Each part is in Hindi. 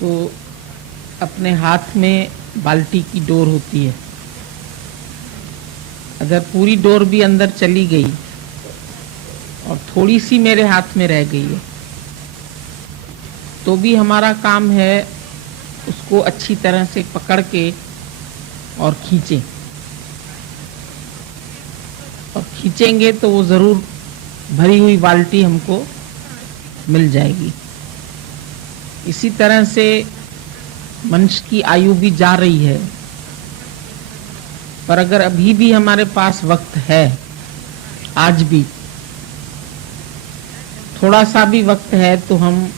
तो अपने हाथ में बाल्टी की डोर होती है। अगर पूरी डोर भी अंदर चली गई और थोड़ी सी मेरे हाथ में रह गई है तो भी हमारा काम है उसको अच्छी तरह से पकड़ के और खींचें, और खींचेंगे तो वो जरूर भरी हुई बाल्टी हमको मिल जाएगी। इसी तरह से मनुष्य की आयु भी जा रही है, पर अगर अभी भी हमारे पास वक्त है, आज भी थोड़ा सा भी वक्त है, तो हम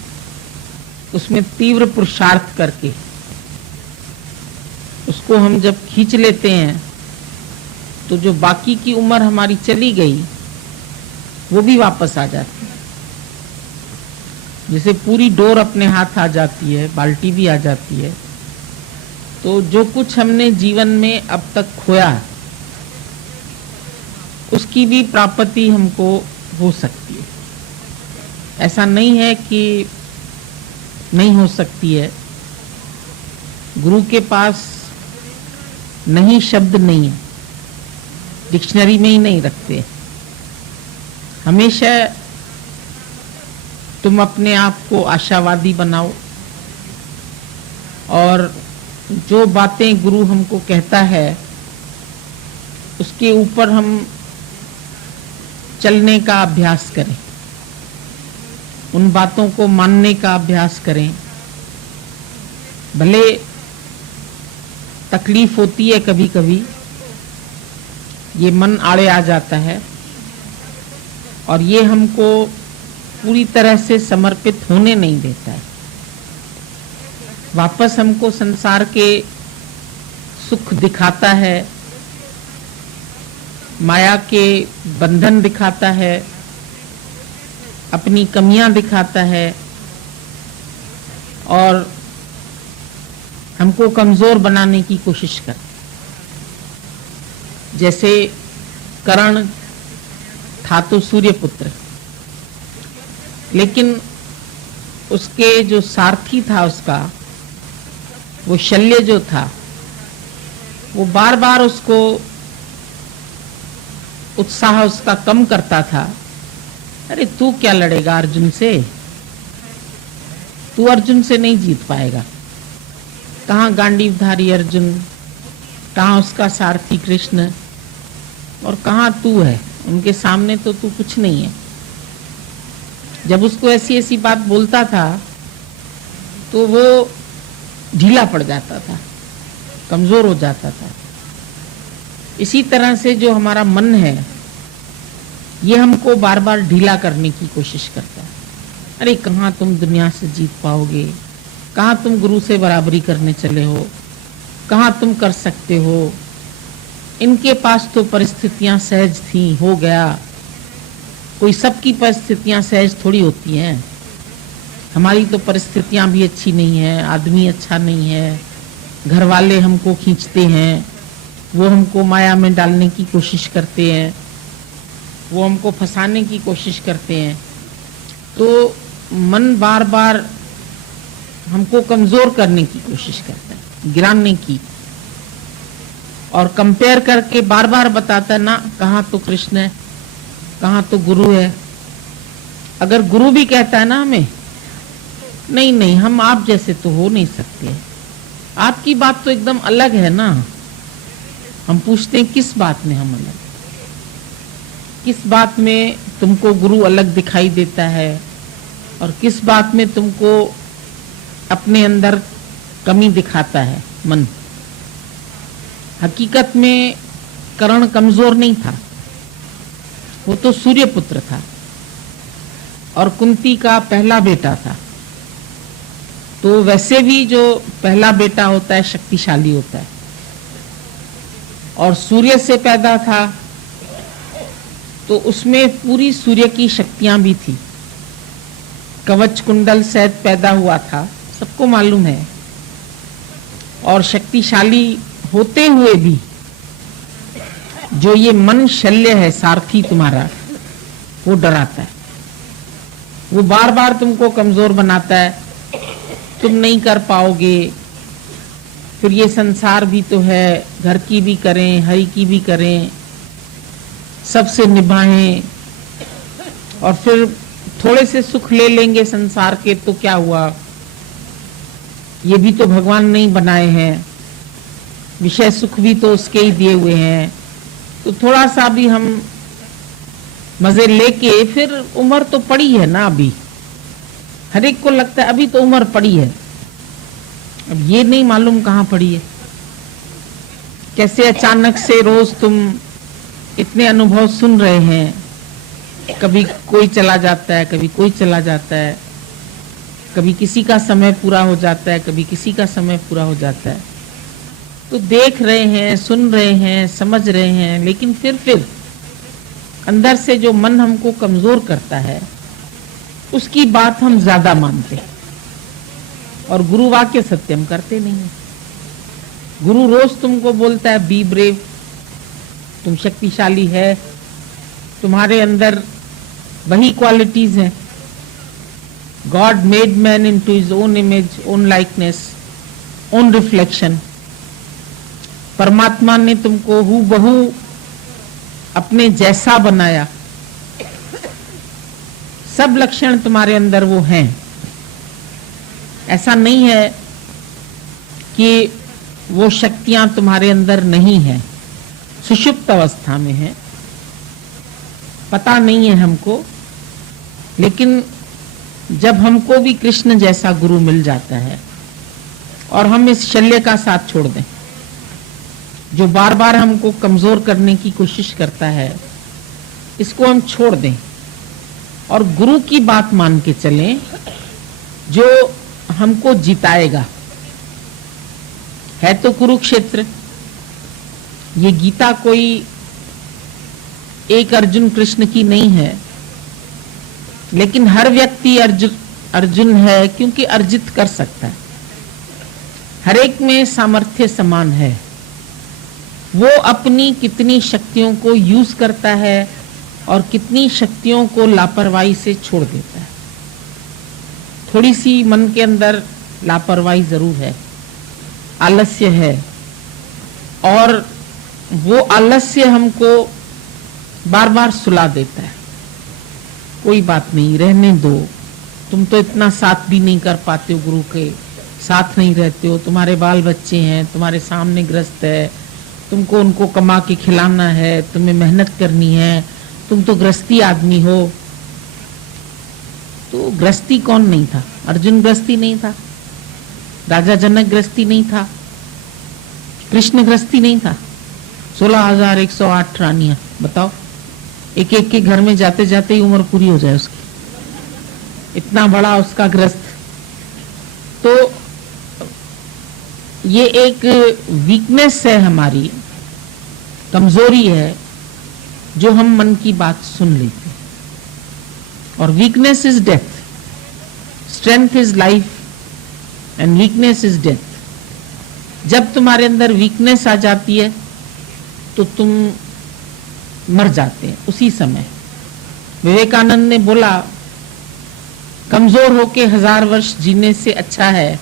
उसमें तीव्र पुरुषार्थ करके उसको हम जब खींच लेते हैं तो जो बाकी की उम्र हमारी चली गई वो भी वापस आ जाती है। जैसे पूरी डोर अपने हाथ आ जाती है, बाल्टी भी आ जाती है, तो जो कुछ हमने जीवन में अब तक खोया उसकी भी प्राप्ति हमको हो सकती है। ऐसा नहीं है कि नहीं हो सकती है। गुरु के पास नहीं शब्द नहीं है, डिक्शनरी में ही नहीं रखते। हमेशा तुम अपने आप को आशावादी बनाओ और जो बातें गुरु हमको कहता है उसके ऊपर हम चलने का अभ्यास करें, उन बातों को मानने का अभ्यास करें। भले तकलीफ होती है, कभी कभी ये मन आड़े आ जाता है और ये हमको पूरी तरह से समर्पित होने नहीं देता है। वापस हमको संसार के सुख दिखाता है, माया के बंधन दिखाता है, अपनी कमियां दिखाता है और हमको कमजोर बनाने की कोशिश करता है। जैसे कर्ण था तो सूर्यपुत्र, लेकिन उसके जो सारथी था उसका, वो शल्य जो था, वो बार बार उसको उत्साह उसका कम करता था। अरे तू क्या लड़ेगा अर्जुन से, तू अर्जुन से नहीं जीत पाएगा। कहाँ गांडीवधारी अर्जुन, कहाँ उसका सारथी कृष्ण, और कहाँ तू है, उनके सामने तो तू कुछ नहीं है। जब उसको ऐसी ऐसी बात बोलता था तो वो ढीला पड़ जाता था, कमजोर हो जाता था। इसी तरह से जो हमारा मन है ये हमको बार बार ढीला करने की कोशिश करता है। अरे कहाँ तुम दुनिया से जीत पाओगे, कहाँ तुम गुरु से बराबरी करने चले हो, कहाँ तुम कर सकते हो, इनके पास तो परिस्थितियां सहज थी, हो गया। कोई सबकी परिस्थितियां सहज थोड़ी होती हैं, हमारी तो परिस्थितियां भी अच्छी नहीं है, आदमी अच्छा नहीं है, घर वाले हमको खींचते हैं, वो हमको माया में डालने की कोशिश करते हैं, वो हमको फंसाने की कोशिश करते हैं। तो मन बार बार हमको कमजोर करने की कोशिश करता है, गिराने की, और कंपेयर करके बार बार बताता है ना, कहाँ तो कृष्ण है, कहाँ तो गुरु है। अगर गुरु भी कहता है ना हमें, नहीं नहीं हम आप जैसे तो हो नहीं सकते, आपकी बात तो एकदम अलग है ना। हम पूछते हैं किस बात में हम अलग, किस बात में तुमको गुरु अलग दिखाई देता है और किस बात में तुमको अपने अंदर कमी दिखाता है मन। हकीकत में कर्ण कमजोर नहीं था, वो तो सूर्यपुत्र था और कुंती का पहला बेटा था। तो वैसे भी जो पहला बेटा होता है शक्तिशाली होता है, और सूर्य से पैदा था तो उसमें पूरी सूर्य की शक्तियां भी थी। कवच कुंडल सहित पैदा हुआ था, सबको मालूम है। और शक्तिशाली होते हुए भी जो ये मन शल्य है, सारथी तुम्हारा, वो डराता है, वो बार बार तुमको कमजोर बनाता है। तुम नहीं कर पाओगे, फिर ये संसार भी तो है, घर की भी करें, हरि की भी करें, सबसे निभाएं, और फिर थोड़े से सुख ले लेंगे संसार के तो क्या हुआ, ये भी तो भगवान नहीं बनाए हैं, विषय सुख भी तो उसके ही दिए हुए हैं, तो थोड़ा सा भी हम मजे लेके, फिर उम्र तो पड़ी है ना अभी, हर एक को लगता है अभी तो उम्र पड़ी है। अब ये नहीं मालूम कहाँ पड़ी है, कैसे अचानक से रोज तुम इतने अनुभव सुन रहे हैं, कभी कोई चला जाता है, कभी कोई चला जाता है, कभी किसी का समय पूरा हो जाता है, कभी किसी का समय पूरा हो जाता है, तो देख रहे हैं, सुन रहे हैं, समझ रहे हैं, लेकिन फिर अंदर से जो मन हमको कमजोर करता है उसकी बात हम ज्यादा मानते हैं और गुरु वाक्य सत्यम करते नहीं है। गुरु रोज तुमको बोलता है बी ब्रेव, तुम शक्तिशाली है, तुम्हारे अंदर वही क्वालिटीज हैं। God made man into his own image, own likeness, own reflection. परमात्मा ने तुमको हूबहू अपने जैसा बनाया, सब लक्षण तुम्हारे अंदर वो हैं। ऐसा नहीं है कि वो शक्तियां तुम्हारे अंदर नहीं है, सुषुप्त अवस्था में है, पता नहीं है हमको, लेकिन जब हमको भी कृष्ण जैसा गुरु मिल जाता है और हम इस शल्य का साथ छोड़ दें जो बार बार हमको कमजोर करने की कोशिश करता है, इसको हम छोड़ दें और गुरु की बात मान के चलें जो हमको जिताएगा। है तो कुरुक्षेत्र, ये गीता कोई एक अर्जुन कृष्ण की नहीं है, लेकिन हर व्यक्ति अर्जुन है क्योंकि अर्जित कर सकता है। हर एक में सामर्थ्य समान है, वो अपनी कितनी शक्तियों को यूज करता है और कितनी शक्तियों को लापरवाही से छोड़ देता है। थोड़ी सी मन के अंदर लापरवाही जरूर है, आलस्य है, और वो आलस्य हमको बार बार सुला देता है। कोई बात नहीं, रहने दो, तुम तो इतना साथ भी नहीं कर पाते हो, गुरु के साथ नहीं रहते हो, तुम्हारे बाल बच्चे हैं, तुम्हारे सामने गृहस्थ है, तुमको उनको कमा के खिलाना है, तुम्हें मेहनत करनी है, तुम तो गृहस्थी आदमी हो। तो गृहस्थी कौन नहीं था? अर्जुन गृहस्थी नहीं था, राजा जनक गृहस्थी नहीं था, कृष्ण गृहस्थी नहीं था। 16,108 रानियां, बताओ, एक एक के घर में जाते जाते ही उम्र पूरी हो जाए उसकी, इतना बड़ा उसका गृहस्थ। तो ये एक वीकनेस है, हमारी कमजोरी है, जो हम मन की बात सुन लेते हैं। और weakness is death, strength is life and weakness is death. जब तुम्हारे अंदर वीकनेस आ जाती है तो तुम मर जाते हैं उसी समय। विवेकानंद ने बोला, कमजोर होके 1000 वर्ष जीने से अच्छा है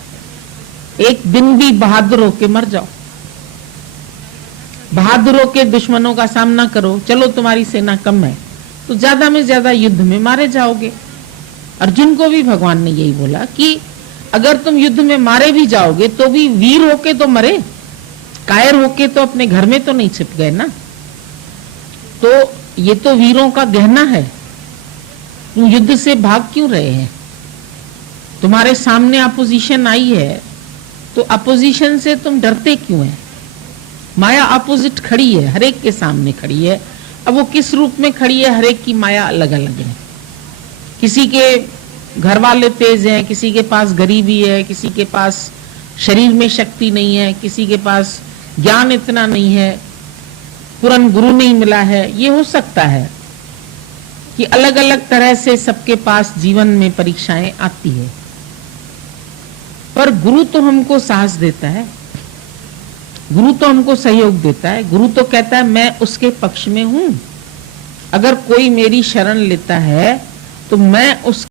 एक दिन भी बहादुर होके मर जाओ। बहादुर होके दुश्मनों का सामना करो, चलो तुम्हारी सेना कम है तो ज्यादा में ज्यादा युद्ध में मारे जाओगे। अर्जुन को भी भगवान ने यही बोला कि अगर तुम युद्ध में मारे भी जाओगे तो भी वीर होके तो मरे, कायर होके तो अपने घर में तो नहीं छिप गए ना। तो ये तो वीरों का गहना है। तुम युद्ध से भाग क्यों रहे हैं? तुम्हारे सामने अपोजिशन आई है तो अपोजिशन से तुम डरते क्यों हैं? माया अपोजिट खड़ी है, हर एक के सामने खड़ी है। अब वो किस रूप में खड़ी है, हर एक की माया अलग अलग है। किसी के घर वाले तेज हैं, किसी के पास गरीबी है, किसी के पास शरीर में शक्ति नहीं है, किसी के पास ज्ञान इतना नहीं है, पूर्ण गुरु नहीं मिला है। ये हो सकता है कि अलग अलग तरह से सबके पास जीवन में परीक्षाएं आती है, पर गुरु तो हमको साहस देता है, गुरु तो हमको सहयोग देता है। गुरु तो कहता है मैं उसके पक्ष में हूं, अगर कोई मेरी शरण लेता है तो मैं उस